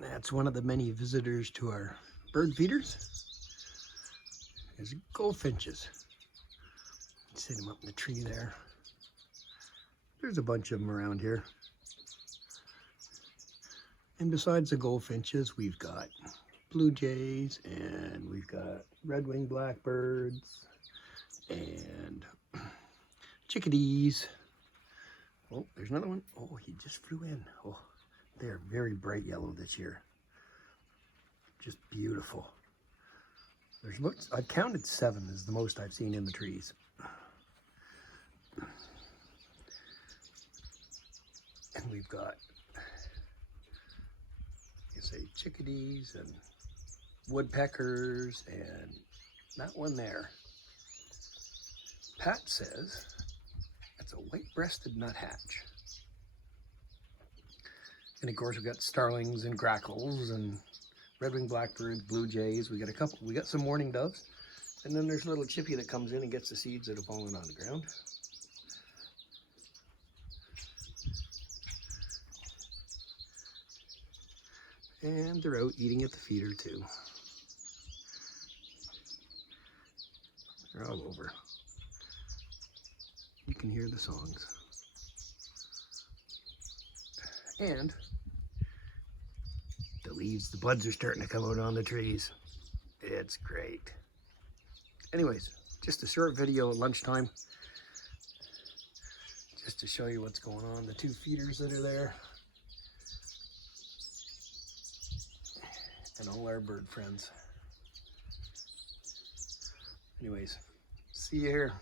That's one of the many visitors to our bird feeders, is goldfinches. See them up in the tree there. There's a bunch of them around here. And besides the goldfinches, we've got blue jays, and we've got red-winged blackbirds, and chickadees. Oh, there's another one. Oh, he just flew in. Oh, they're very bright yellow this year. Just beautiful. There's about, I counted 7 is the most I've seen in the trees. And we've got, you say, chickadees and woodpeckers, and that one there, Pat says it's a white-breasted nuthatch. And of course, we've got starlings and grackles and red-winged blackbirds, blue jays. We got some mourning doves, and then there's a little chippy that comes in and gets the seeds that have fallen on the ground. And they're out eating at the feeder too. They're all over. You can hear the songs. And the leaves, the buds are starting to come out on the trees. It's great. Anyways, just a short video at lunchtime, just to show you what's going on. The 2 feeders that are there, and all our bird friends. Anyways, see you here.